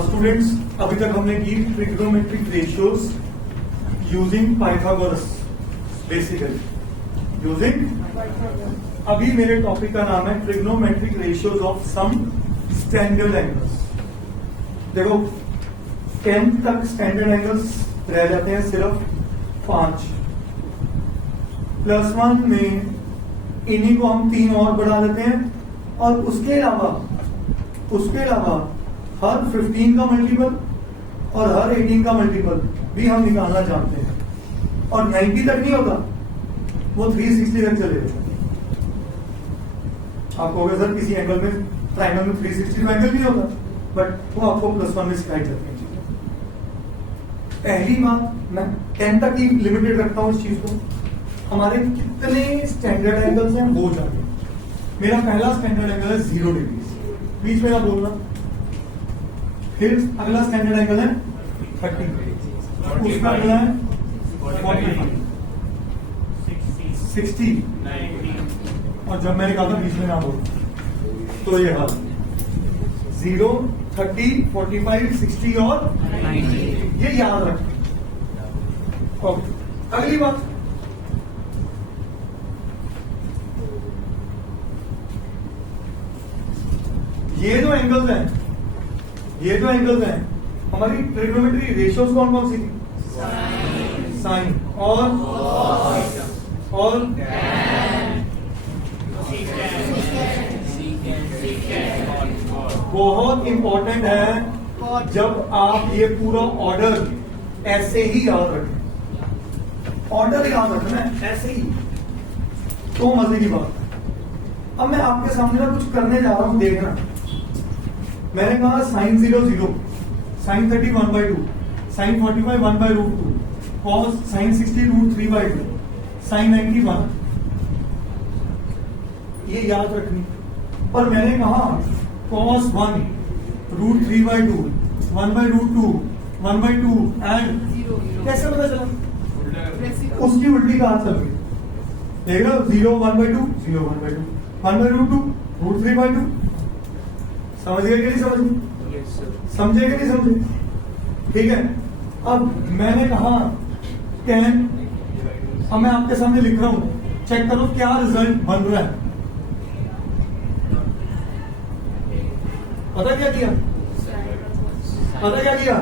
Students, अभी तक हमने की trigonometric ratios using Pythagoras, basically using. अभी मेरे टॉपिक का नाम है trigonometric ratios of some standard angles. देखो 10th तक स्टैंडर्ड एंगल्स रह जाते हैं सिर्फ 5, +1 में इन्हीं को हम 3 और बढ़ा देते हैं, और उसके अलावा हर 15 का मल्टीपल और हर 18 का मल्टीपल भी हम निकालना जानते हैं। और 90 तक नहीं होगा, वो 360 तक चलेगा। आपको अगर सर किसी एंगल में ट्रायंगल में 360 का एंगल नहीं होगा, बट वो आपको +1 में सिखाई जाती है। पहली बात, मैं 10 तक ही लिमिटेड रखता हूं इस चीज को। हमारे कितने स्टैंडर्ड एंगल्स हैं वो जाने। मेरा पहला स्टैंडर्ड एंगल है 0 डिग्री, बीच में ना बोलना। फिर अगला स्टैंडर्ड एंगल है 30, उसका अगला है 45, 60, और जब मैंने कहा था बीच में ना बोलना, तो ये हाल 0, 30, 45, 60 और 90, ये याद रखें। ओके, अगली बात, ये जो एंगल्स हैं हमारी ट्रिग्नोमेट्री रेशियोज कौन कौन सी थी? साइन और बहुत इंपॉर्टेंट है। जब आप ये पूरा ऑर्डर ऐसे ही याद रखें, ऑर्डर याद रखना है ऐसे ही, तो मजे की बात है। अब मैं आपके सामने ना कुछ करने जा रहा हूं, देखना। मैंने कहा sin 0 0, sin 30 1/2, sin 45 1/√2, cos sin 60 √3/2, sin 90 1, ये याद रखनी। और मैंने कहा cos 1 √3/2, 1/√2, 1/2 एंड कैसे पता चला? उसकी उल्टी कहा चल गई, देख रहे हो? 0 1/2, 0 1/2, 1/√2, √3/2। समझ गए कि नहीं समझ? समझे कि नहीं समझे? ठीक है। अब मैंने कहा 10, अब मैं आपके सामने लिख रहा हूं, चेक करो क्या रिजल्ट बन रहा है। पता क्या किया?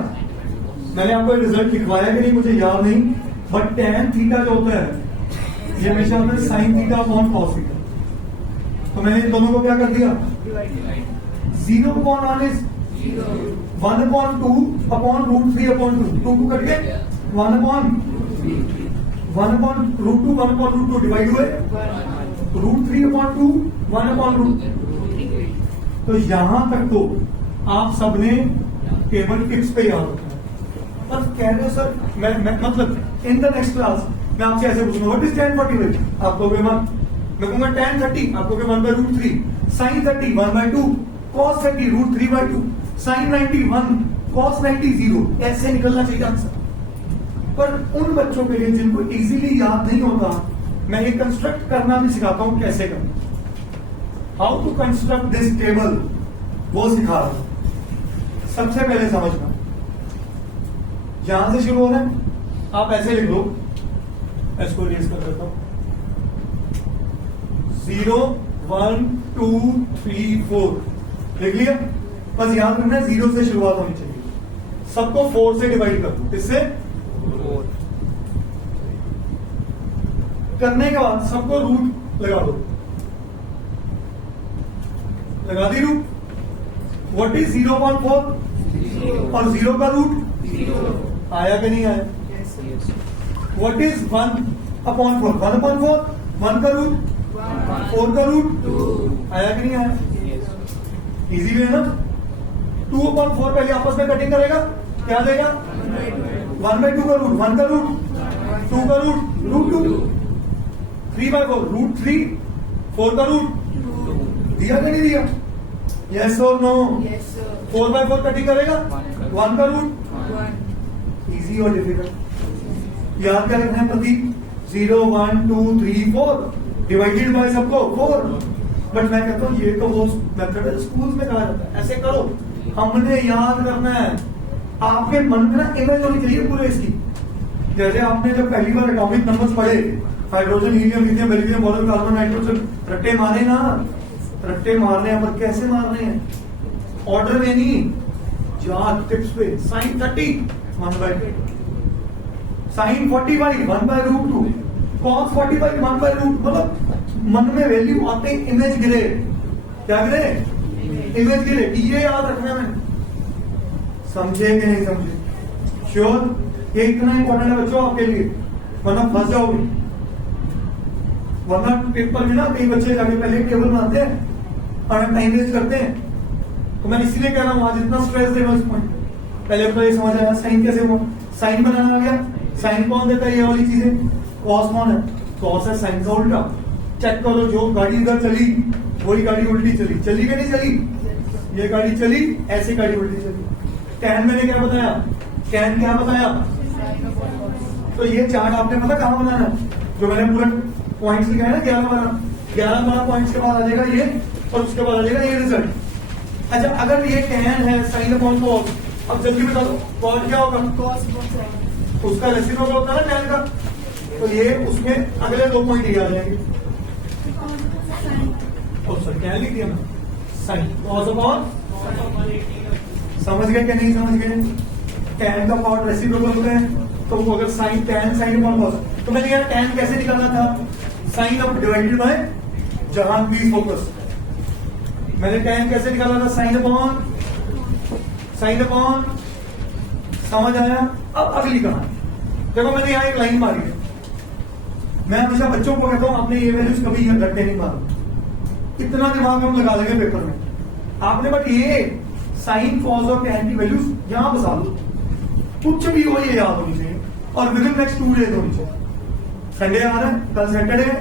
मैंने आपको रिजल्ट लिखवाया कि नहीं मुझे याद नहीं, बट tan थीटा जो होता है ये हमेशा होता है sin theta upon cos theta. तो मैंने इन दोनों को क्या कर दिया? 0/1 is 1/2 अपॉन √3/2, 2 को कट गए, 1/√2, 1/√2 डिवाइड हुए √3/2, 1/√3। तो यहां तक तो आप सबने केवल टिप्स पे याद रखना है। पर कह रहे हो सर, मैं मतलब इन द नेक्स्ट क्लास मैं आपसे ऐसे पूछूंगा व्हाट इज tan 45, आप कहोगे 1, मैं कहूंगा tan 30, आप कहोगे 1/√3, sin 30 1/2, cos 30 √3/2, sin 90 1, cos 90 0, ऐसे निकलना चाहिए आंसर। पर उन बच्चों के लिए जिनको इजीली याद नहीं होता, मैं ये कंस्ट्रक्ट करना भी सिखाता हूं, कैसे करना, how to construct this table, वो सिखा रहा हूं। सबसे पहले समझना, यहां से शुरू हो रहा है, आप ऐसे लिख लो, इसको रेज कर देता हूं, 0 1 2 3 4 लिख लिया। बस याद रखना है 0 से शुरुआत होनी चाहिए, सबको 4 से डिवाइड कर दो। किससे? 4। करने के बाद सबको रूट लगा दो, लगा दी रूट। व्हाट इज 0/4 और 0 का रूट 0 आया कि नहीं आया? What is 1/4? 1/4, 1 का रूट 4 का रूट 2 आया कि नहीं आया? इजी है ना? 2/4 पहले आपस में कटिंग करेगा, क्या देगा? 1/2 का रूट, 1 का रूट, 2 का रूट √2, 3/4 √3, 4 का रूट दिया कि नहीं दिया? यस और नो? 4/4 कटिंग करेगा, 1 का रूट। इजी और डिफिकल्ट? याद क्या रखना है प्रतीक? 0 1 2 3 4 डिवाइडेड बाय सबको 4। बट मैं कहता हूँ ये तो वो मेथड है स्कूल में कहा जाता है, ऐसे करो। हमने याद करना है, आपके मन में ना इमेज होनी चाहिए पूरे इसकी। जैसे आपने जब पहली बार एटॉमिक नंबर्स पढ़े, hydrogen, helium, lithium, beryllium, boron, carbon, nitrogen, Ratte मारे ना, रट्टे मारने हैं, पर कैसे मारने हैं? ऑर्डर में नहीं, चार टिप्स पे। Sine 30 1/2, sine 45 1/√2, cos 45 1/√2। मतलब मन में वैल्यू आते ही इमेज गिरे। क्या गिरे? इमेज गिरे। ये याद रखना है। समझे कि नहीं समझे? श्योर? ये इतना इंपॉर्टेंट है बच्चों आपके लिए, वरना फंस जाओगे। वरना पेपर में ना कई बच्चे जाके पहले टेबल बनाते हैं और हम टाइम वेस्ट करते हैं। तो मैं इसीलिए कह रहा हूं आज इतना स्ट्रेस दे रहा हूं इस पॉइंट। पहले तो ये समझ आया साइन कैसे हुआ, साइन बनाना आ गया। साइन कौन देता है? ये वाली चीजें। कॉस कौन है? कॉस है साइन का उल्टा। चेक करो, जो गाड़ी इधर चली वही गाड़ी उल्टी चली। चली कि नहीं चली? ये गाड़ी चली, ऐसी गाड़ी उल्टी चली। टैन मैंने क्या बताया? टैन क्या बताया? तो ये चार्ट आपने पता कहां बनाना है? जो मैंने पूरा पॉइंट्स लिखा है ना 11 पॉइंट्स के बाद आ जाएगा ये, और उसके बाद आ जाएगा ये रिजल्ट। अच्छा, अगर ये टैन है साइन अपॉन कॉस, अब जल्दी बता दो कॉस क्या होगा? उसका रेसिप्रोकल होता है ना टैन का, तो ये उसमें अगले 2 पॉइंट ये आ जाएंगे। सर क्या लिख दिया ना, साइन कॉस अपॉन। समझ गए कि नहीं समझ गए? टैन का पार्ट रेसिप्रोकल होता है, तो वो अगर sign tan sine upon cos, तो मैंने यार टैन कैसे निकालना था? साइन अप डिवाइडेड बाय, जहां प्लीज फोकस, मैंने टैन कैसे निकाला था? Sine upon, sine upon. समझ आया? अब अगली कहानी देखो, मैंने यहां एक लाइन मारी है। मैं हमेशा बच्चों को कहता हूं आपने ये वैल्यूज कभी रट्टे नहीं मारो, इतना दिमाग हम लगा देंगे पेपर में आपने, बट ये साइन कॉस और टैन की वैल्यूज यहां बसा दो, कुछ भी हो ये याद होनी चाहिए, और विद इन नेक्स्ट 2 डेज होनी चाहिए। संडे आ रहा है, कल सैटरडे है,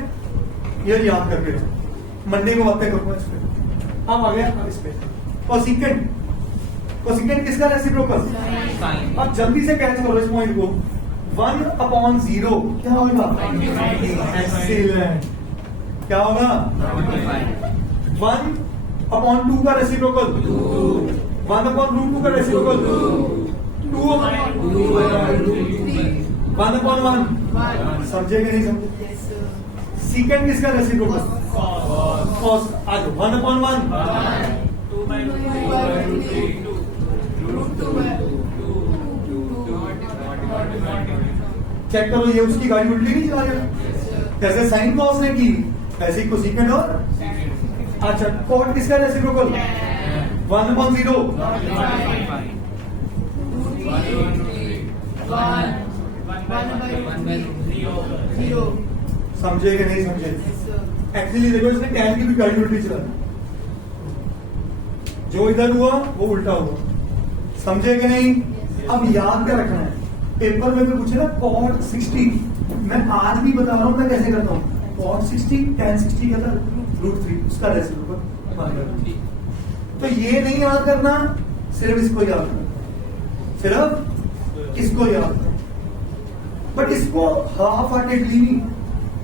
ये याद करके मंडे को बातें करूंगा इस पे। अब आ गया इस पे कोसेकेंट। कोसेकेंट किसका रेसिप्रोकल? साइन। अब जल्दी से कैच करो इस पॉइंट को। 1/0 क्या होगा? एक्सीलेंट। क्या होगा? 1/2 का रेसिप्रोकल 1/√2 का रेसिप्रोकल 1/1। समझे कि नहीं समझे? सीकेंड किसका रेसिप्रोकल? कॉस। आज 1/1 चेक करो, ये उसकी गाड़ी उल्टी नहीं चला रहा, जैसे साइन कॉस ने की ऐसे ही कोसेकेंट। और अच्छा, कॉट किसका रेसिप्रोकल? 1/0। समझे कि नहीं समझे? एक्चुअली देखो, इसने टैन की भी गाड़ी उल्टी चला, जो इधर हुआ वो उल्टा हुआ। समझे कि नहीं? अब याद क्या रखना है, पेपर में भी पूछे ना कॉट 60, मैं आज भी बता रहा हूं मैं कैसे करता हूं। कॉट 60 tan 60 क्या था? √3, उसका रेसिप्रोकल। तो ये नहीं याद करना, सिर्फ इसको याद करना, सिर्फ इसको याद करना। बट इसको हाफ हार्टेडली नहीं,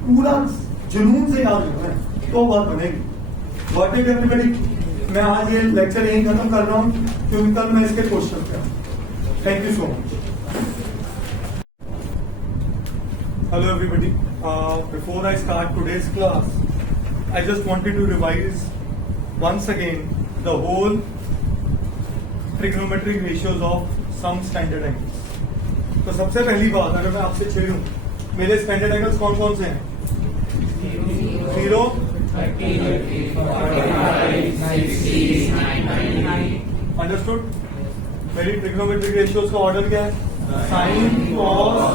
पूरा जुनून से याद करना है, तो बात बनेगी। व्हाट इज एवरीबॉडी, मैं आज ये लेक्चर यही खत्म कर रहा हूं, क्योंकि कल मैं इसके क्वेश्चन पे। Thank you so much. Hello everybody. Before I start today's class, I just wanted to revise once again the whole trigonometric ratios of some standard angles. तो सबसे पहली बात, अगर मैं आपसे छेड़ूं, मेरे स्टैंडर्ड एंगल्स कौन कौन से हैं? 0, अंडरस्टूड? मेरी ट्रिग्नोमेट्रिक रेशियोज का ऑर्डर क्या है? साइन, कॉस,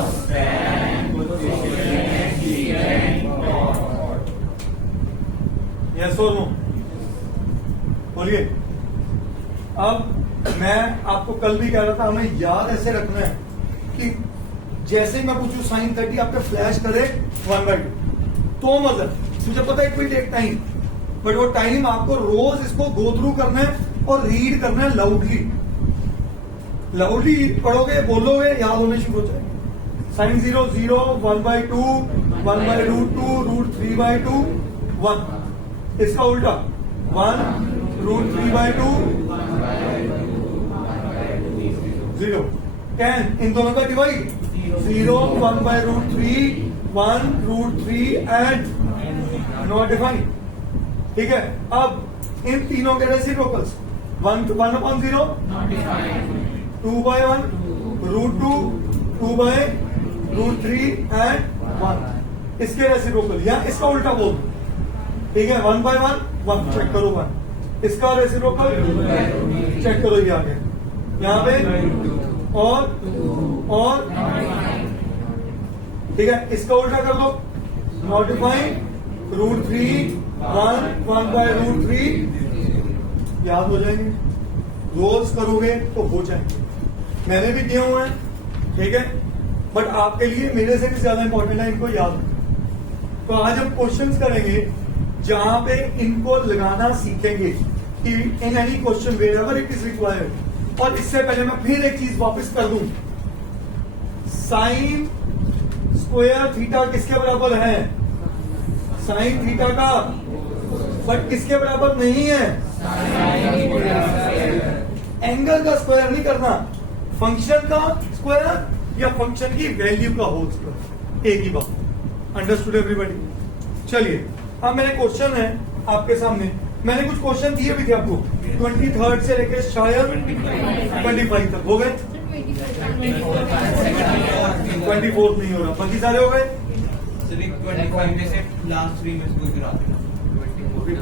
यस और नो? बोलिए। अब मैं आपको कल भी कह रहा था, हमें याद ऐसे रखना है कि जैसे ही मैं पूछूं साइन 30 आपके फ्लैश करे 1/2, तो मजा। मुझे पता है it will take time, but वो टाइम आपको रोज इसको गो थ्रू करना है और रीड करना है लाउडली। लाउडली पढ़ोगे, बोलोगे, याद होने शुरू हो जाएंगे। साइन 0 0, 1/2, 1/√2, √3/2, 1। इसका उल्टा 1 √3/2 0 10 इन दोनों का डिवाइड 0 1/√3 1 √3 एंड नॉट डिफाइंड। ठीक है, अब इन तीनों के रेसिप्रोकल्स 1/0 2/1 √2 2/√3 एंड 1 इसके रेसिप्रोकल या इसका उल्टा बोल। ठीक है, 1/1 1 चेक करो 1 इसका रेसिप्रोकल चेक करो, ये आ गया यहाँ पे और ठीक है, इसका उल्टा कर दो नोटिफाइंग √3 1 1/√3 याद हो जाएंगे, रोज करोगे तो हो जाएंगे। मैंने भी दिए हुए हैं, ठीक है, बट आपके लिए मेरे से भी ज्यादा इंपॉर्टेंट है इनको याद। तो आज हम क्वेश्चंस करेंगे जहां पे इनको लगाना सीखेंगे कि in any question wherever it is required. और इससे पहले मैं फिर एक चीज वापस कर दूं, साइन स्क्वायर थीटा किसके बराबर है? साइन थीटा का, बट किसके बराबर नहीं है? एंगल का स्क्वायर नहीं करना, फंक्शन का स्क्वायर या फंक्शन की वैल्यू का होल स्क्वायर, एक ही बात। Understood everybody? चलिए अब मेरे क्वेश्चन है आपके सामने, मैंने कुछ क्वेश्चन दिए भी थे आपको 23rd से लेकर शायद 25 तक हो गए, 24 नहीं हो रहा, बाकी सारे हो गए। 25 में से लास्ट 3 में से कोई गिरा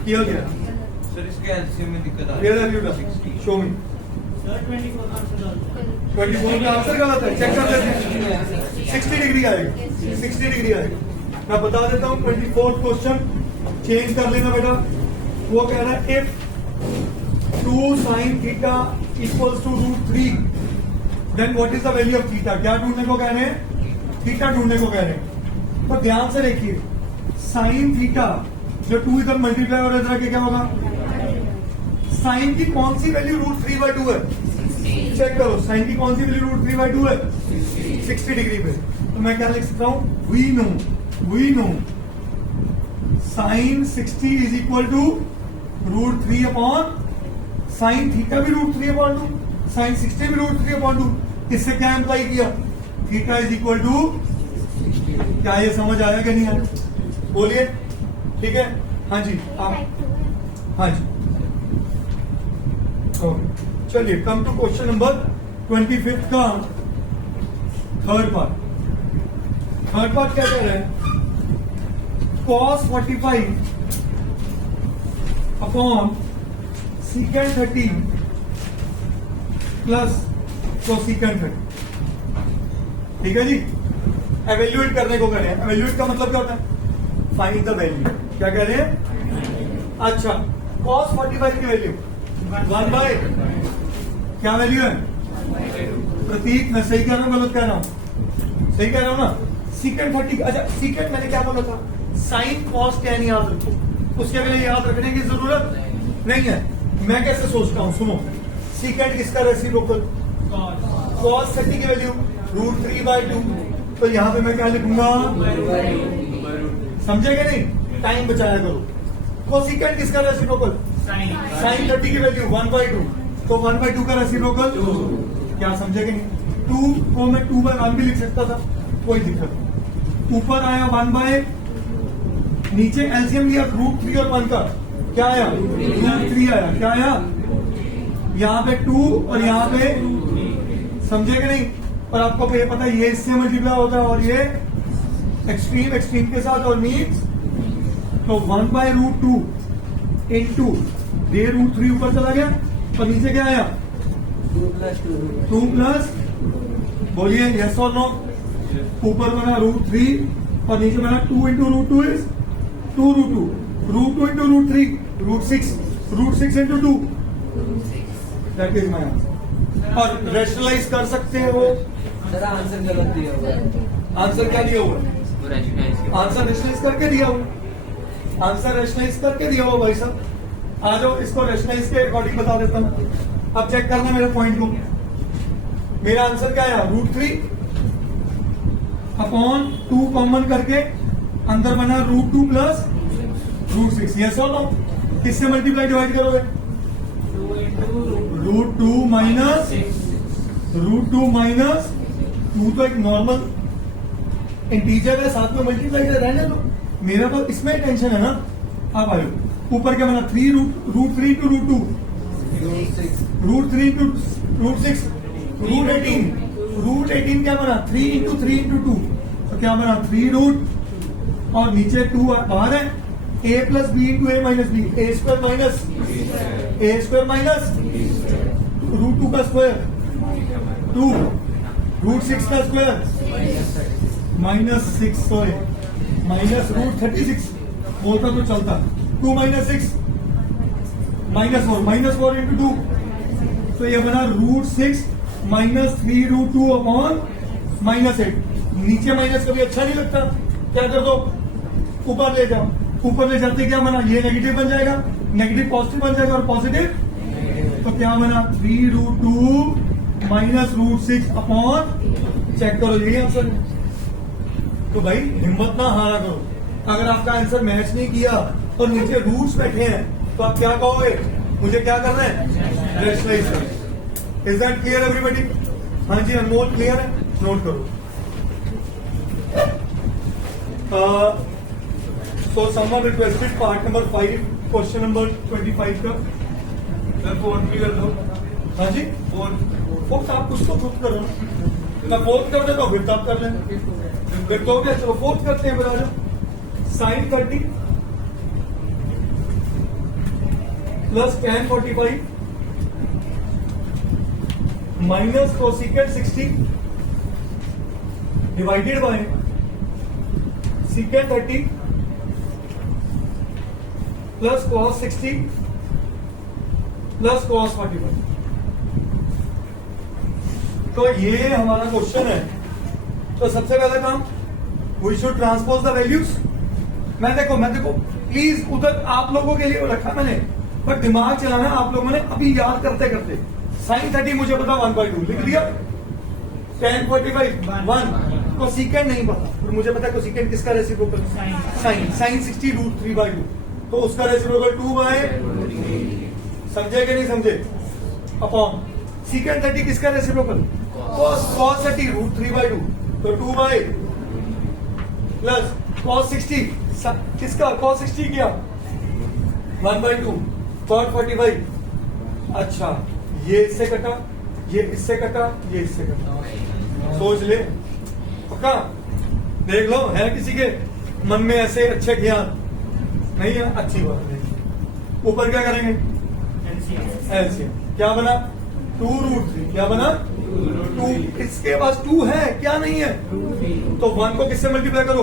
किया गया सर, इसके एलसीएम में दिक्कत आ रही where are you show me 24 का आंसर गलत है, चेक कर लेते हैं। 60 डिग्री आएगा, 60 डिग्री आएगा। मैं बता देता हूँ 24th क्वेश्चन चेंज कर लेना बेटा। वो कह रहा है if 2 sin theta equals to √3 then what is the value of theta. क्या ढूंढने को कह रहे हैं? थीटा ढूंढने को कह रहे हैं। तो ध्यान से देखिए, साइन थीटा जो 2 इधर मल्टीप्लाई और इधर के क्या होगा? साइन की कौन सी वैल्यू √3/2 है? चेक करो, साइन की कौन सी वैल्यू √3/2 है? 60 डिग्री पे। तो मैं क्या लिख सकता हूं? We know sine 60 is equal to √3/, sine theta भी √3/2, साइन 60 भी √3/2। इससे क्या एम्प्लाई किया? थीटा इज इक्वल टू, क्या ये समझ आया कि नहीं आया? बोलिए। ठीक है, हाँ जी आप, हाँ जी ओके। चलिए कम टू क्वेश्चन नंबर 25 का थर्ड पार्ट। थर्ड पार्ट क्या कह रहे हैं? cos 45 upon secant 30 plus cosecant 30। ठीक है जी, एवेल्युएट करने को कह रहे हैं। एवेल्युएट का मतलब क्या होता है? Find the value. क्या कह रहे हैं? अच्छा, cos 45 की वैल्यू 1/, क्या वैल्यू है? प्रतीक, मैं सही कह रहा हूं गलत कह रहा हूं? सही कह रहा हूं ना? secant 30, अच्छा secant मैंने क्या बोला था? साइन कॉस tan याद रखो, उसके पहले याद रखने की जरूरत नहीं है। मैं कैसे सोचता हूं, सुनो, secant किसका रेसिप्रोकल? cos 30 की वैल्यू √3/2। तो यहां पे मैं क्या लिखूंगा? समझे कि नहीं? टाइम बचाया करो। cosecant किसका रेसिप्रोकल? साइन 30 की वैल्यू 1/2, तो 1/2 का रेसिप्रोकल क्या समझे कि नहीं? 2 को मैं 2/1 भी लिख सकता था, कोई दिक्कत नहीं। ऊपर आया 1/, नीचे एलसीएम लिया √3 और 1 का, क्या आया? √3 आया। क्या आया? यहाँ पे 2 और यहाँ पे, समझे कि नहीं? और आपको ये पता है ये इससे मल्टीप्लाई होता है और ये एक्सट्रीम के साथ, और मीन्स तो 1/√2 इंटू ये √3 ऊपर चला गया और नीचे क्या आया? 2 प्लस, बोलिए यस और नो। ऊपर बना √3 और नीचे बना 2 into √2 is 2 √2, √2 into √3 √6, √6 into 2, that is my answer. और रेशनलाइज कर सकते हैं वो। सर आंसर गलत दिया हुआ है। आंसर क्या दिया हुआ? आंसर रेशनलाइज करके दिया हुआ, आंसर रेशनलाइज करके दिया हुआ भाई साहब। आ जाओ, इसको रेशनलाइज के अकॉर्डिंग बता देता हूं। अब चेक करना मेरे पॉइंट को। मेरा आंसर क्या आया? √3 अपॉन 2 कॉमन करके अंदर बना √2 प्लस रूट 6, यस और नो? किससे मल्टीप्लाई डिवाइड करोगे? रूट 2 माइनस टू तो एक नॉर्मल इंटीजर है, साथ में मल्टीप्लाई कर रहने दो, मेरा तो इसमें टेंशन है ना। अब आयो ऊपर क्या बना? 3 root 3 two root 2, root 3 two root 6, root 18 क्या बना? 3 इंटू 3 इंटू 2, तो क्या बना? 3 रूट और नीचे 2 बाहर है, a plus b into a minus b, a square minus root 2 का स्क्वायर 2, रूट 6 का square minus 6, sorry minus root 36 बोलता तो चलता, 2 माइनस 6 माइनस 4 इंटू 2, तो ये बना root 6 minus 3 root 2 upon minus 8। नीचे माइनस कभी अच्छा नहीं लगता, क्या कर दो? ऊपर ले जाओ, ऊपर ले जाते क्या बना? ये नेगेटिव बन जाएगा, नेगेटिव पॉजिटिव बन जाएगा और पॉजिटिव तो क्या बना? 3 root 2 minus root 6 upon, check करो यही आंसर है। तो भाई हिम्मत ना हारा करो, अगर आपका आंसर मैच नहीं किया और नीचे रूट्स बैठे हैं तो आप क्या कहोगे? मुझे क्या करना है? रेशनलाइज करना। Is that clear everybody? हाँ जी अनमोल, क्लियर है? नोट करो। So someone requested part number 5, question number 25 का फोर्थ भी कर दो। हाँ जी फोर्थ आप कुछ तो खुद करो ना, फोर्थ कर देता हूँ फिर आप कर लेंगे, फिर तो क्या? चलो फोर्थ करते हैं। बता sine 30 plus tan 45 minus cosecant 60 divided by secant 30 plus cos 60 plus cos 45। तो ये हमारा क्वेश्चन है। तो सबसे पहला काम, we should transpose the values. मैं देखो प्लीज उधर आप लोगों के लिए रखा मैंने, पर दिमाग चलाना आप लोगों ने अभी याद करते करते। साइन 30 मुझे पता 1/2 लिख दिया, tan 45 1, कोसिकेंट नहीं पता, पर मुझे पता कोसिकेंट किसका रेसिप्रोकल? साइन 60 रूट 3/2, तो उसका रेसिप्रोकल 2/, समझे कि नहीं समझे? अपॉन सीकेंट 30 किसका रेसिप्रोकल? cos 30 रूट 3/2, तो 2/, प्लस cos 60 किसका? cos 60 क्या? 1/2, cos 45। अच्छा ये इससे कटा, ये इससे कटा, ये इससे कटा, सोच ले पक्का। देख लो है किसी के मन में ऐसे अच्छे ख्याल? नहीं है, अच्छी बात है। ऊपर क्या करेंगे? एलसीएम। क्या बना? 2 रूट 3, क्या बना? 2, इसके पास 2 है क्या? नहीं है, तो 1 को किससे मल्टीप्लाई करो?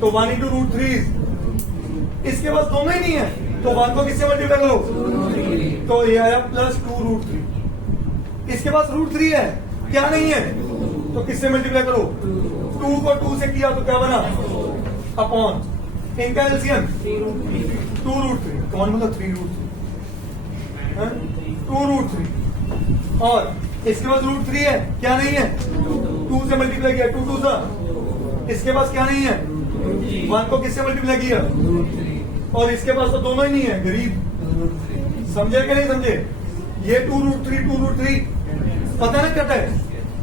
तो 1 इंटू रूट 3, इसके पास दोनों ही नहीं है, तो 1 को किससे मल्टीप्लाई करो? तो ये आया प्लस 2 रूट 3, इसके पास रूट 3 है क्या? नहीं है, तो किससे मल्टीप्लाई करो? 2 को 2 से किया तो क्या बना? अपॉन इनका एलसीएम 2 रूट 3, कौन मतलब 3 रूट 3, 2 रूट 3, और इसके पास रूट 3 है क्या? नहीं है, 2 से मल्टीप्लाई किया, 2 2 सा, इसके पास क्या नहीं है? 1 को किससे मल्टीप्लाई किया? और इसके पास तो दोनों ही नहीं है, गरीब। समझे कि नहीं समझे? ये 2 रूट 3 पता नहीं करता है,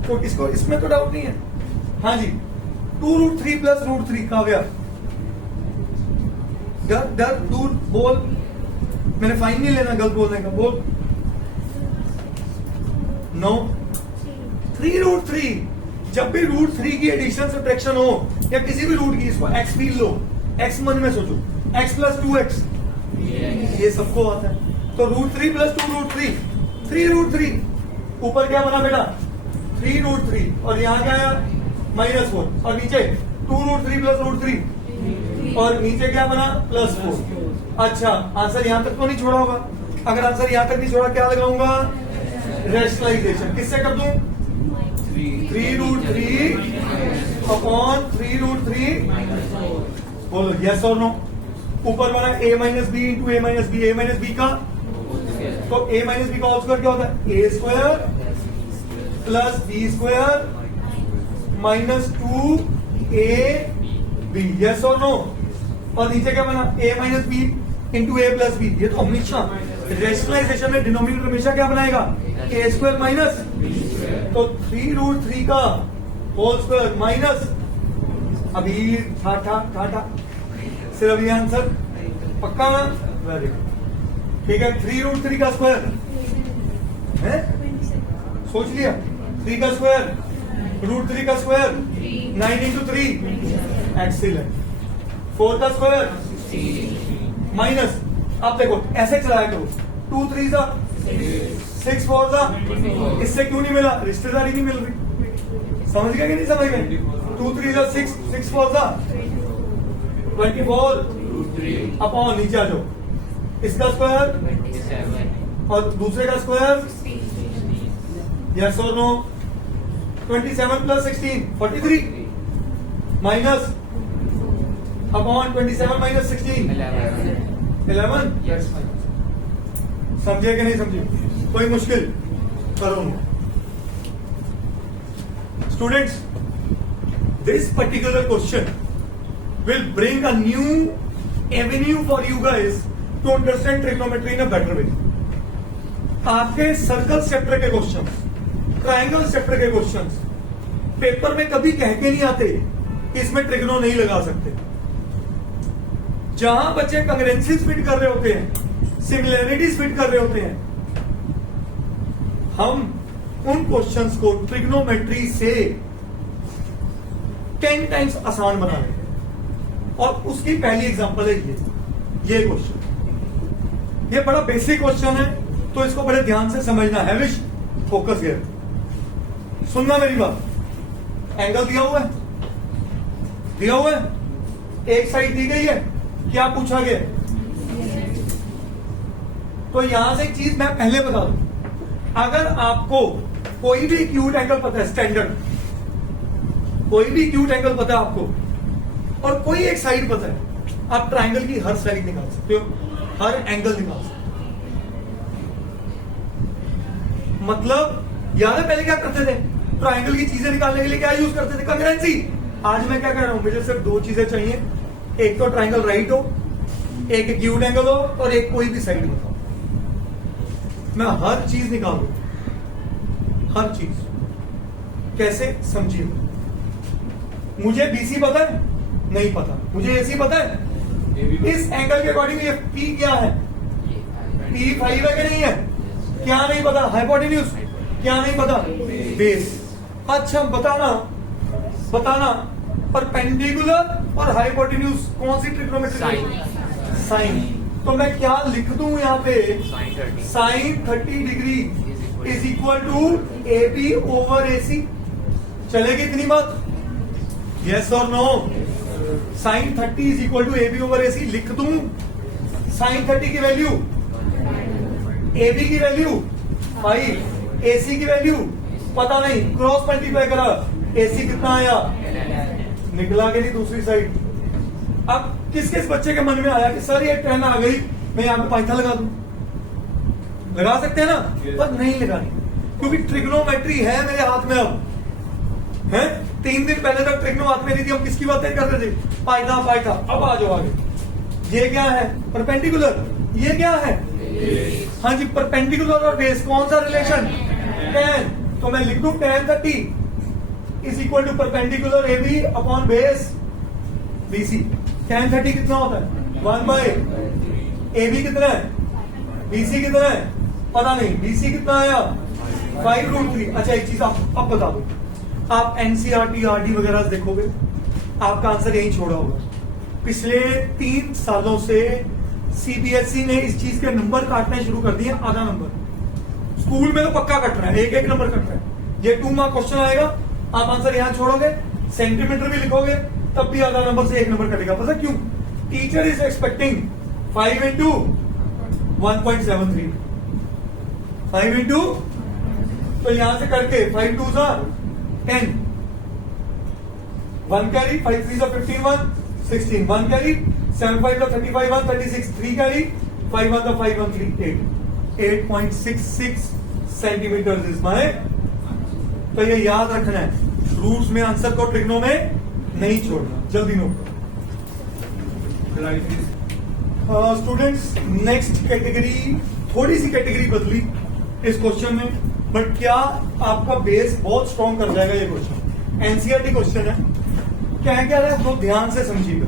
तो इसको इसमें तो डाउट नहीं है। हाँ जी 2 रूट 3 प्लस रूट 3 का गया। डर दूर बोल, मैंने फाइन नहीं लेना गलत बोलने का, बोल। नो 3 रूट 3, जब भी रूट 3 की एडिशन सब्ट्रैक्शन हो या किसी भी रूट की, इसको एक्स फील लो, एक्स मन में सोचो, एक्स प्लस 2x, ये सबको आता है। तो रूट 3 प्लस 2 रूट 3 रूट 3, ऊपर क्या बना बेटा? 3 रूट 3, और यहाँ क्या आया? -4, और नीचे 2 रूट 3 प्लस रूट 3, और नीचे क्या बना? +4। अच्छा आंसर यहां तक तो नहीं छोड़ा होगा? अगर आंसर यहां तक नहीं छोड़ा, क्या लगाऊंगा? रेशनलाइजेशन। किससे कर दूं? 3 रूट 3 अपॉन 3 रूट 3, बोलो यस और नो। ऊपर बना a minus b into a minus b का, तो a माइनस बी का होल स्क्वायर क्या होता है? a square plus b square minus 2ab, yes और नो? और नीचे क्या बना a minus b into a plus b. ये तो हमेशा रेशनलाइजेशन में डिनोमिनेटर हमेशा क्या बनाएगा, ए स्क्वायर माइनस, तो 3√3 का होल स्क्वायर माइनस, अभी था सिर्फ ये आंसर पक्का ना, वेरी गुड, ठीक है। 3√3 का स्क्वायर है, सोच लिया, 3 का स्क्वायर √3 का स्क्वायर 9 इंटू 3, एक्सीलेंट। 4 का स्क्वायर माइनस, अब देखो ऐसे चलाया करो, 2 3 सा 6 4 सा, इससे क्यों नहीं मिला, रिश्तेदारी नहीं मिल रही, समझ गए कि नहीं समझ गए। 2 3 सा 6 6 4 सा 24 अपॉन नीचे आ जाओ, इसका स्क्वायर और दूसरे का स्क्वायर, यस और no, 27 plus 16 43 minus upon 27 minus 16 11। समझे कि नहीं समझे, कोई मुश्किल करो। Students, this particular question will bring a new avenue for you guys to understand trigonometry in a better way. आपके सर्कल चैप्टर के क्वेश्चन, ट्रायंगल चैप्टर के क्वेश्चन पेपर में कभी कह के नहीं आते कि इसमें ट्रिग्नो नहीं लगा सकते। जहां बच्चे कंग्रेंसीज फिट कर रहे होते हैं, सिमिलैरिटीज फिट कर रहे होते हैं, हम उन क्वेश्चंस को ट्रिग्नोमेट्री से 10 टाइम्स आसान बना रहे हैं। और उसकी पहली एग्जांपल है ये क्वेश्चन। ये बड़ा बेसिक क्वेश्चन है, तो इसको बड़े ध्यान से समझना है। विश फोकस हियर, सुनना मेरी बात। एंगल दिया हुआ है, दिया हुआ है, एक साइड दी गई है, क्या पूछा गया। तो यहां से एक चीज मैं पहले बता दूं, अगर आपको कोई भी एक्यूट एंगल पता है, स्टैंडर्ड कोई भी एक्यूट एंगल पता है आपको, और कोई एक साइड पता है, आप ट्रायंगल की हर साइड निकाल सकते हो, हर एंगल निकाल सकते हो। मतलब याद है पहले क्या करते थे, ट्रायंगल की चीजें निकालने के लिए क्या यूज करते थे, कंग्रेंसी। आज मैं क्या कह रहा हूं, मुझे सिर्फ 2 चीजें चाहिए, एक तो ट्रायंगल राइट हो, एक एक्यूट एंगल हो, और एक कोई भी साइड बताओ, मैं हर चीज निकालू, हर चीज। कैसे, समझिए। मुझे बीसी पता है, नहीं पता, मुझे एसी पता है, इस एंगल के अकॉर्डिंग ये पी क्या है, पी 5 है कि नहीं है, क्या नहीं पता, हाइपोटेन्यूज क्या नहीं पता, बेस। अच्छा बताना परपेंडिकुलर और हाइपोटेन्यूज कौन सी ट्रिग्नोमेट्री, साइन। तो मैं क्या लिख दूं यहाँ पे, sine 30 degree is equal to A B over A C. चलेगी इतनी बात, यस और no. Sine 30 is equal to A B over A C लिख दूं। साइन 30 की वैल्यू, ए बी की वैल्यू 5, ए सी की वैल्यू पता नहीं, क्रॉस मल्टीप्लाई करा, ए सी कितना आया, निकला के नहीं दूसरी साइड। अब किस किस बच्चे के मन में आया कि सर ये 10 आ गई, मैं यहाँ पे पाइथन लगा दूं, लगा सकते हैं ना, पर नहीं लगानी, क्योंकि ट्रिग्नोमेट्री है मेरे हाथ में अब है। 3 दिन पहले तक ट्रिग्नो हाथ में नहीं थी, हम किसकी बातें कर रहे थे, पाइथा। अब आ जाओ आगे। ये क्या है, परपेंडिकुलर, ये क्या है, हाँ जी, परपेंडिकुलर और बेस कौन सा रिलेशन, 10। तो मैं लिख दूं tan 30 is equal to perpendicular A B upon base B C. tan 30 कितना होता है, 1/, ए बी कितना है, बी सी कितना है पता नहीं, बी सी कितना आया 5√3। अच्छा एक चीज आप अब बता दो, आप एनसीईआरटी आरडी वगैरह देखोगे, आपका आंसर यही छोड़ा होगा। पिछले 3 सालों से सीबीएसई ने इस चीज के नंबर काटने शुरू कर दिए, आधा नंबर। स्कूल में तो पक्का कट रहा है, एक नंबर कट रहा है। ये 2 मार्क क्वेश्चन आएगा, आप आंसर यहां छोड़ोगे, सेंटीमीटर भी लिखोगे, तब भी आधा नंबर से 1 नंबर कटेगा। पता क्यों, teacher is expecting 5 into 1.73, 5 into, तो यहां से करके 5 2 10, 1 carry, 5 3 15 1 16, 1 carry, 7 5 35 1 36, 3 carry, 5 1 5 1 3 8, 8.66 centimetre is my. तो ये याद रखना है, रूट्स में आंसर को ट्रिग्नो में नहीं छोड़ना। जल्दी नोट करो, Right. स्टूडेंट्स नेक्स्ट कैटेगरी, थोड़ी सी कैटेगरी बदली इस क्वेश्चन में, बट क्या आपका बेस बहुत स्ट्रॉन्ग कर जाएगा ये क्वेश्चन। एनसीईआरटी क्वेश्चन है, क्या है क्या है तो ध्यान से समझिएगा।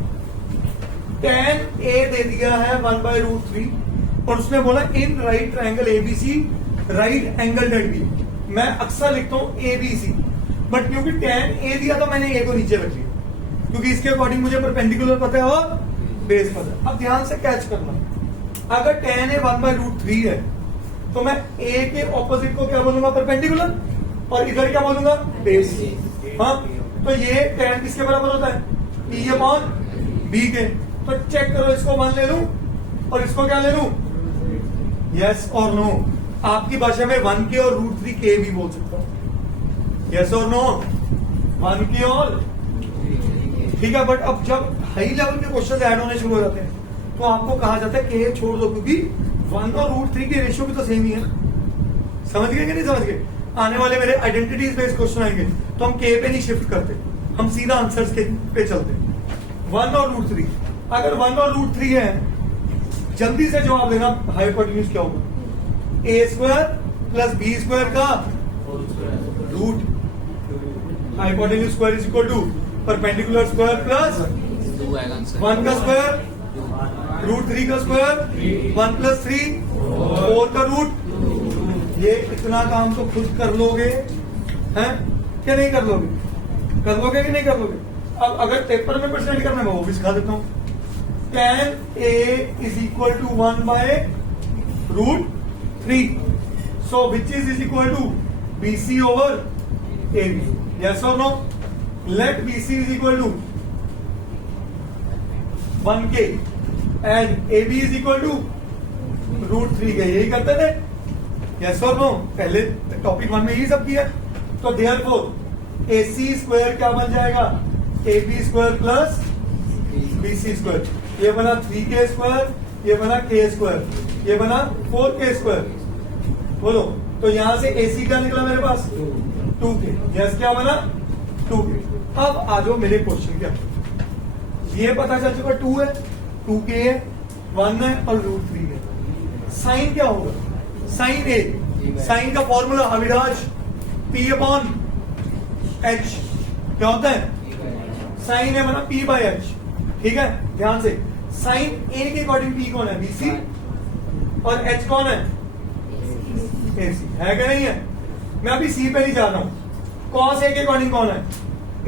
tan a दे दिया है 1/√3 और उसने बोला in right triangle ABC right angle at B. मैं अक्सर लिखता हूं एबीसी, बट क्योंकि tan a दिया तो मैंने a को नीचे रख लिया, क्योंकि इसके अकॉर्डिंग मुझे परपेंडिकुलर पता है और बेस पता है। अब ध्यान से कैच करना, अगर tan a 1/√3 है तो मैं a के ऑपोजिट को क्या बोलूंगा, परपेंडिकुलर, और इधर क्या बोलूंगा, बेस। हाँ, तो ये tan किसके बराबर होता है, P/B के। तो चेक करो, इसको 1 ले लूं और इसको क्या ले लूं, यस और नो। आपकी भाषा में 1 के और √3 के भी बोल सकता हूं, यस और नो, 1 के और, ठीक है। बट अब जब हाई लेवल के क्वेश्चन ऐड होने शुरू हो जाते हैं तो आपको कहा जाता है के छोड़ दो, क्योंकि 1 और √3 की रेशियो भी तो सेम ही है। समझ गए कि नहीं समझ गए? आने वाले मेरे आइडेंटिटीज बेस्ड क्वेश्चन आएंगे तो हम के पे नहीं शिफ्ट करते, हम सीधा आंसर्स के पे चलते। 1 और √3, अगर 1 और √3 है, जल्दी से जवाब देना हाइपोटेन्यूज क्या होगा, a² + b² का रूट, hypotenuse square is equal to perpendicular square plus 1 का स्क्वायर √3 का स्क्वायर 1 + 3 4 का रूट। ये इतना काम तो खुद कर लोगे हैं क्या, नहीं कर लोगे? कर लोगे कि नहीं कर लोगे? अब अगर पेपर में परसेंट करना है मैं वो भी सिखा देता हूं। tan a is equal to 1/√3, so which is equal to BC over AB, yes or no? Let BC is equal to 1K and AB is equal to √3 के। यही करते थे, यस और नो? पहले टॉपिक 1 में यही सब किया। तो देयरफॉर AC² क्या बन जाएगा, AB² प्लस BC²। ये बना 3K², ये बना K², ये बना 4K²। बोलो, तो यहां से AC क्या निकला मेरे पास, 2K। यस, क्या बना, 2K। अब आ जाओ मेरे क्वेश्चन क्या, ये पता चल चुका 2 है, 2K है, 1 है और √3 है। साइन क्या होगा, साइन A, साइन का फॉर्मूला अविराज P/H क्या होता है, साइन है बना P/H, ठीक है। ध्यान से, साइन A के अकॉर्डिंग P कौन है, BC, और H कौन है, AC, है क्या नहीं है? मैं अभी C पे नहीं जा रहा हूं। cos A के अकॉर्डिंग कौन है,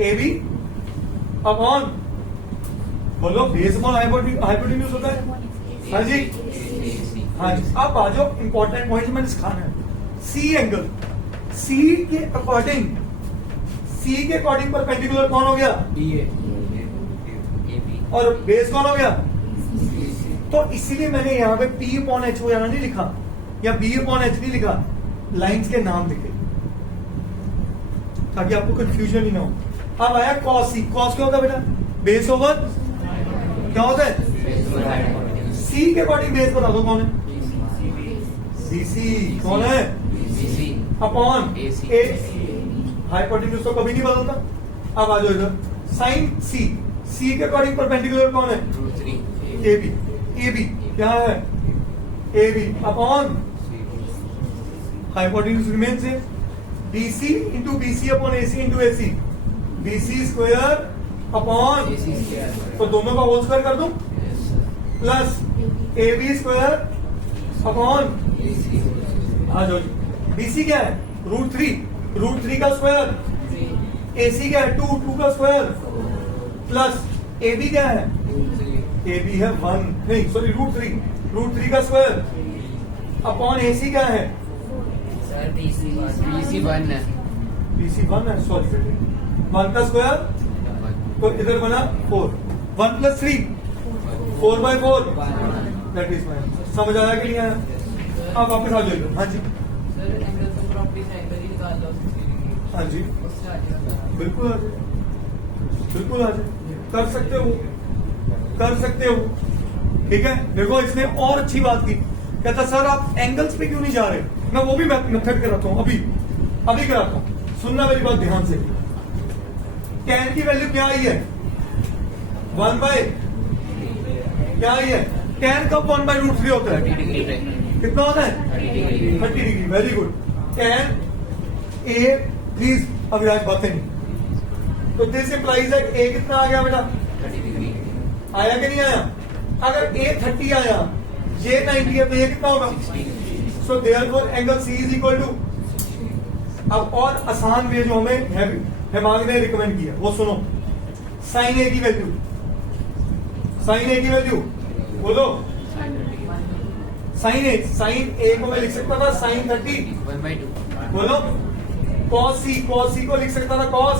AB अपॉन, बोलो, बेस अपॉन हाइपोटेन्यूज होता है। हाँ जी, हाँ जी। अब आ जाओ इंपॉर्टेंट पॉइंट मैंने सिखाना है। C एंगल, C के अकॉर्डिंग परपेंडिकुलर कौन हो गया, और बेस कौन हो गया। तो इसीलिए मैंने यहाँ पे P/H वगैरह नहीं लिखा या B/H नहीं लिखा, लाइंस के नाम लिखे ताकि आपको कंफ्यूजन ही ना हो। अब आया cos C, cos क्या होगा बेटा, बेस ओवर क्या होता है, C के अकॉर्डिंग बेस बता दो कौन है, BC कौन है, अपॉन AC। हाइपोटेन्यूज तो कभी नहीं बदलता। अब आ जाओ इधर, साइन C के अकॉर्डिंग परपेंडिकुलर कौन है, AB क्या है, AB अपॉन हाइपोटेन्यूज रिमेन से BC into BC upon AC into AC, BC² upon, तो दोनों का होल स्क्वायर कर दूं, प्लस AB² अपॉन, आ जाओ, BC क्या है, √3 का स्क्वायर, AC क्या है, 2 का स्क्वायर, प्लस AB क्या है, AB है 1, नहीं सॉरी √3 का स्क्वायर अपॉन AC क्या है, BC 1 है, सॉरी 1 का स्क्वायर, तो इधर बना 4, 1 + 3 4/4, दैट इज माय। समझ आया कि नहीं आया? अब वापस आ जाइए। हाँ जी, हाँ जी, बिल्कुल आ जाए, बिल्कुल आ जाए, कर सकते हो, ठीक है। देखो इसने और अच्छी बात की, कहता सर आप एंगल्स पे क्यों नहीं जा रहे, मैं वो भी मेथड कराता हूं, अभी कराता हूं, सुनना मेरी बात ध्यान से। tan की वैल्यू क्या आई है, 1/√3 क्या ये tan कब 1/√3 होता है? 30 डिग्री पे कितना होता है? 30 degree 30 degree. Very good. tan a please Aviraj बातें नहीं। तो दिस इंप्लाइज दैट a कितना आ गया बेटा? 30 डिग्री आया कि नहीं आया? अगर a 30 आया, ये 90 है, तो ये कितना होगा? So therefore angle C is equal to, अब और आसान वे जो हमें हेमांग ने रिकमेंड किया वो सुनो। साइन ए की वैल्यू, साइन ए की वैल्यू बोलो। साइन ए को मैं लिख सकता था साइन 30, 1/2 बोलो। कॉस सी को लिख सकता था cos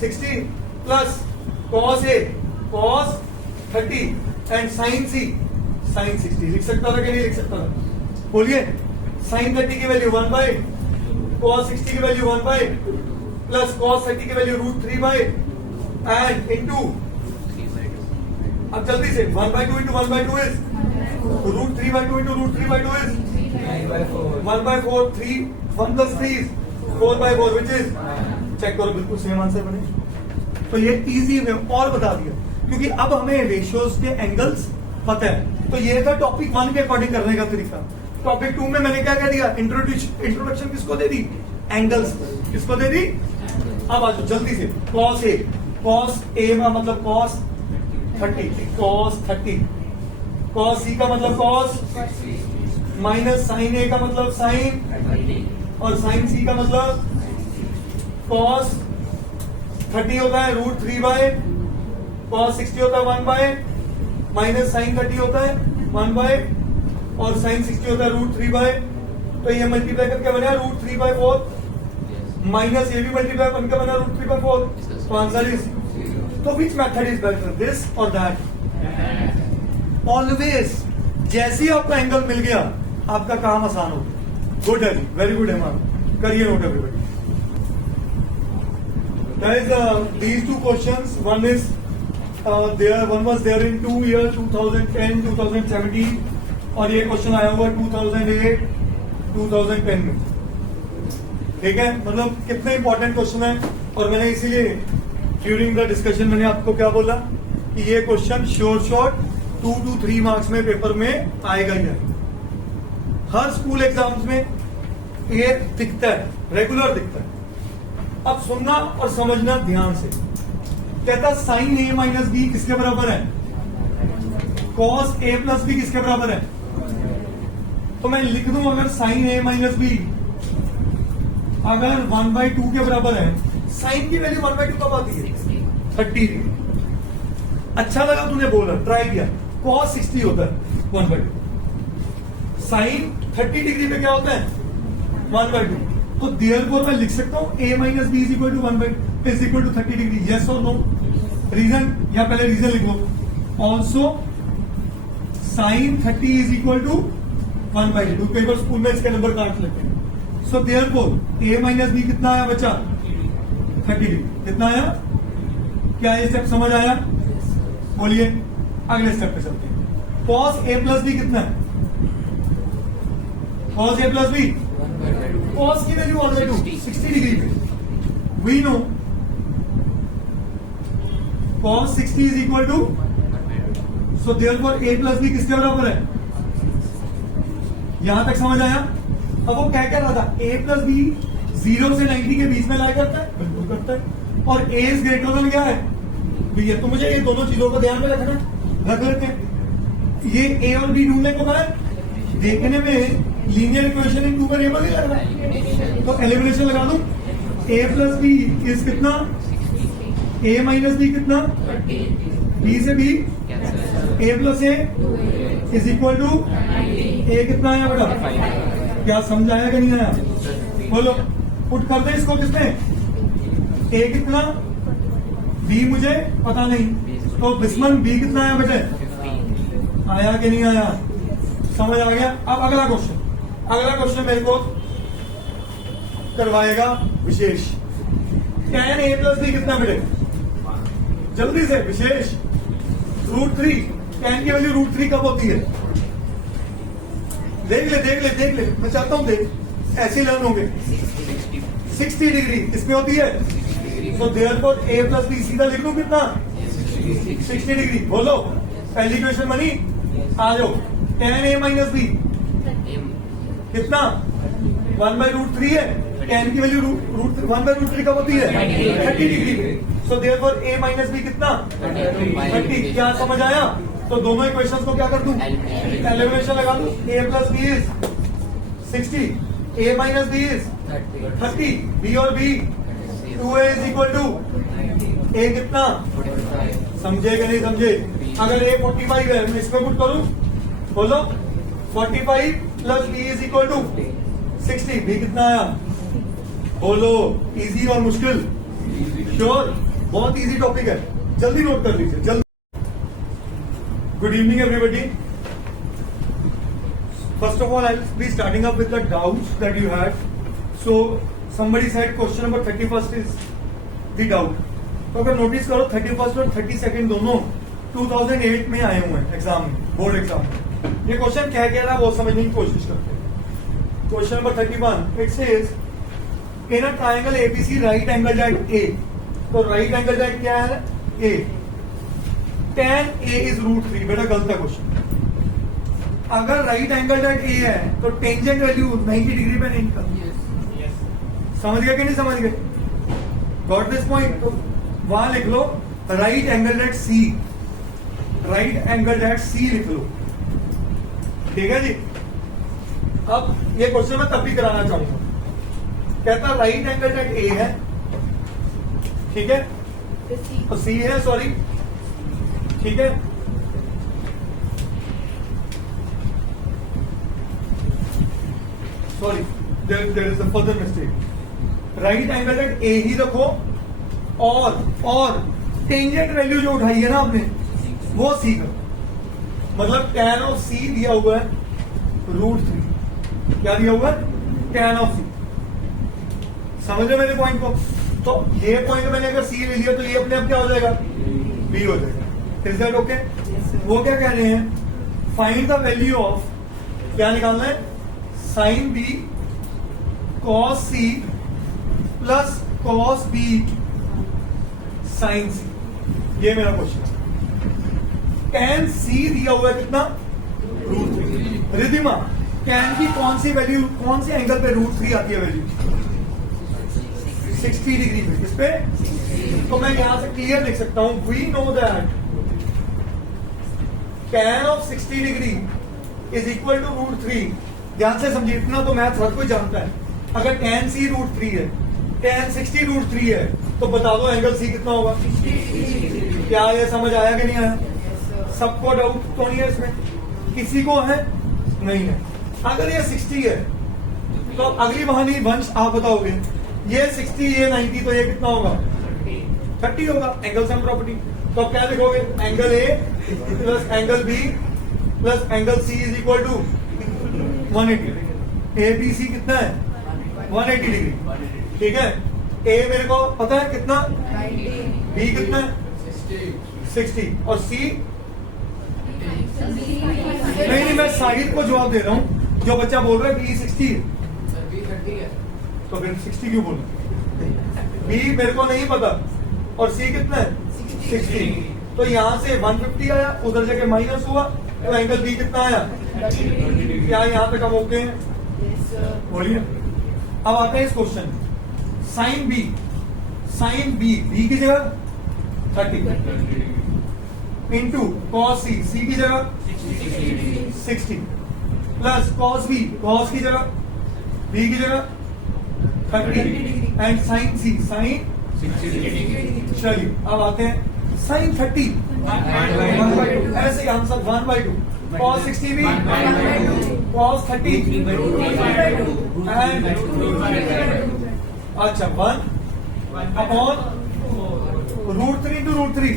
60 plus cos A cos 30 and sine C sine 60 लिख सकता था कि नहीं लिख सकता था? बोलिए। साइन 30 की वैल्यू 1 कॉस 60 की वैल्यू 1 प्लस कॉस 30 की वैल्यू √3 एंड इनटू, अब जल्दी से 1/2 into 1/2 is √3/2 into √3/2 is 1/4 3 1 plus 3 is 4/4 which is, check करो बिल्कुल सेम आंसर बने। तो ये इजी में और बता दिया क्योंकि अब हमें रेशियोज के एंगल्स पता है। तो ये था टॉपिक 1 के अकॉर्डिंग करने का तरीका। टॉपिक 2 में मैंने क्या कह दिया? इंट्रोडक्शन किसको दे दी? एंगल्स किसको दे दी? अब आज जल्दी से कॉस ए का मतलब कॉस 30, कॉस 30, कॉस सी का मतलब कॉस माइनस साइन ए का मतलब साइन, और साइन सी का मतलब कॉस 30 होता है √3 कॉस 60 होता है 1 माइनस साइन 30 होता है 1 और साइन 60 होता है √3 तो ये मल्टीप्लाई करके बना √3/4 माइनस ये भी मल्टीप्लाई बनकर बना √3/4। तो आंसर इज, तो which method is better, this और दैट? ऑलवेज जैसे ही आपको एंगल मिल गया आपका काम आसान हो गया। गुड है जी, वेरी गुड है मैम, करिए note everybody. These two questions, one is one was there in 2 years 2010 2017 और ये क्वेश्चन आया हुआ 2008 2010 में। ठीक है, मतलब कितने इंपॉर्टेंट क्वेश्चन है। और मैंने इसीलिए ड्यूरिंग द डिस्कशन मैंने आपको क्या बोला कि ये क्वेश्चन शॉर्ट 2 to 3 मार्क्स में पेपर में आएगा ही आएगा। हर स्कूल एग्जाम्स में ये दिखता है, रेगुलर दिखता है। अब सुनना और समझना ध्यान से। कहता साइन ए माइनस बी किसके बराबर है? कॉस ए प्लस बी किसके बराबर है? तो मैं लिख दूं अगर साइन ए माइनस बी अगर 1/2 के बराबर है, साइन की वैल्यू 1/2 कब आती है? 30। अच्छा लगा तूने बोला, ट्राई किया। कॉस 60 होता है 1/2, साइन 30 डिग्री पे क्या होता है? 1/2। तो देयरफॉर मैं लिख सकता हूं a minus b is equal to 30 degree. Yes और नो? रीजन, या पहले रीजन लिखो। Also sine 30 is equal to 1/2। कई बार स्कूल में इसके नंबर काट लेते हैं। So therefore a minus b कितना आया बच्चा? 30 डिग्री। कितना आया? क्या ये स्टेप समझ आया? बोलिए, अगले स्टेप पे चलते हैं। कॉस a प्लस बी कितना है? Cos a plus b, cos की वैल्यू 60 डिग्री पे। We know cos 60 is equal to, so therefore a plus b किसके बराबर है? यहां तक समझ आया? अब वो क्या रहा था? a प्लस बी 0 से 90 के बीच में लाया करता है, बिल्कुल करता है। और a इज ग्रेटर देन क्या है भैया? तो मुझे ये दोनों चीजों को ध्यान में रखना, रख लेते हैं। ये a और b ढूंढने को है, देखने में लीनियर इक्वेशन इन 2 वेरिएबल ही लग रहा है, तो एलिमिनेशन लगा दूं। a प्लस बी इज कितना? a माइनस बी कितना? b से b, a plus a is equal to a कितना आया बेटा? क्या समझ आया कि नहीं आया? बोलो, पुट कर दे इसको किसने? a कितना, b मुझे पता नहीं, तो बिस्मन b कितना आया बेटे? आया कि नहीं आया? समझ आ गया? अब अगला क्वेश्चन मेरे को करवाएगा विशेष। tan a प्लस बी कितना बेटे? जल्दी से विशेष। √3, tan की वैल्यू √3 कब होती है? देख ले, मैं चाहता हूं देख, ऐसे लर्न होंगे। 60 डिग्री इसमें होती है, तो देयरफॉर a प्लस बी सीधा लिख लूं कितना? 60 डिग्री। बोलो, पहली क्वेश्चन बनी, आ जाओ। tan a माइनस बी कितना 1/√3 है। tan की वैल्यू 1/√3 कब होती है 30 degree. So therefore a minus b कितना 30। क्या समझ आया? तो दोनों इक्वेशंस को क्या कर दूं, एलिमिनेशन लगा दूं। a plus b is 60, a minus b is 30, b और b 2a is equal to a कितना, समझे कि नहीं समझे? अगर a 45 है मैं इसमें पुट करूं, बोलो 45 plus b is equal to 60, b कितना आया बोलो? इजी और मुश्किल? श्योर, बहुत इजी टॉपिक है, जल्दी नोट कर लीजिए जल्दी। Good evening everybody. First of all, I'll be starting up with the doubts that you had. So, somebody said question number 31st is the doubt. तो अगर नोटिस करो 31st और 32nd दोनों 2008 में आए हुए हैं एग्जाम में, बोर्ड एग्जाम में। ये क्वेश्चन क्या कह रहा है वो समझने की कोशिश करते हैं। Question number 31, it says in a triangle ABC right angle at A. तो राइट एंगल एट क्या है ए। tan a is √3। बेटा गलत है क्वेश्चन। अगर राइट एंगल एट ए है तो टेंजेंट वैल्यू 90 डिग्री पे नहीं निकलती। समझ गए कि नहीं समझ गए? Got this point? तो वहां लिख लो राइट एंगल एट सी, राइट एंगल एट सी लिख लो, ठीक है जी। अब ये क्वेश्चन मैं तब भी कराना चाहूंगा। कहता राइट एंगल एट ए है, ठीक है, और सी है, सॉरी, ठीक है। Sorry, there is a further mistake. Right angle at A ही रखो और टेंजेंट वैल्यू जो उठाई है ना आपने वो सी करो। मतलब tan ऑफ सी दिया हुआ है √3। क्या दिया हुआ है? tan ऑफ सी। समझ रहे मेरे पॉइंट को? तो ये पॉइंट मैंने अगर सी ले लिया तो ये अपने आप क्या हो जाएगा बी हो जाएगा। Is that okay? वो क्या कह रहे हैं, फाइंड द वैल्यू ऑफ, क्या निकालना है, sine B cos C plus cos B sine C. ये मेरा क्वेश्चन है। tan सी दिया हुआ है कितना √3। रिधिमा tan की कौन सी वैल्यू, कौन से एंगल पे √3 आती है वैल्यू? 60 डिग्री पे। इस पे तो मैं यहां से क्लियर लिख सकता हूं, we know that tan of 60 degree is equal to √3। ध्यान से समझिए, इतना तो मैथ हर कोई जानता है। अगर tan सी √3 है, tan 60 √3 है, तो बता दो एंगल सी कितना होगा। क्या ये समझ आया कि नहीं आया? सबको डाउट तो नहीं है इसमें? किसी को है? नहीं है। अगर ये 60 है तो अगली कहानी वंश आप बताओगे, ये 60 ये 90 तो ये कितना होगा 30 होगा। Angle sum property. तो आप क्या लिखोगे, angle A plus angle B plus angle C is equal to 180। A B C कितना है 180 डिग्री, ठीक है। ए मेरे को पता है कितना, बी कितना है 60 और सी नहीं, मैं साहिद को जवाब दे रहा हूं। जो बच्चा बोल रहा है बी 60 है तो फिर 60 क्यों बोल रहा? बी मेरे को नहीं पता और सी कितना है 60। तो यहां से 150 आया, उधर जगह माइनस हुआ, तो एंगल बी कितना आया। क्या यहां तक हम ओके हैं? बोलिए। अब आते हैं इस क्वेश्चन, साइन बी की जगह 30 इंटू कॉस सी की जगह 60 प्लस कॉस की जगह बी की जगह 30 एंड साइन साइन 60। चलिए अब आते हैं साइन 30 ऐसे आंसर 1/2 cos 60 भी cos 30 एंड अच्छा 1 upon √3 to √3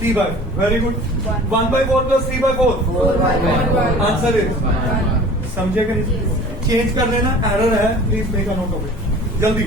3/4 very good. 1/4 plus 3/4 answer is, समझे कि नहीं? चेंज कर लेना, एरर है, please make a note of it जल्दी।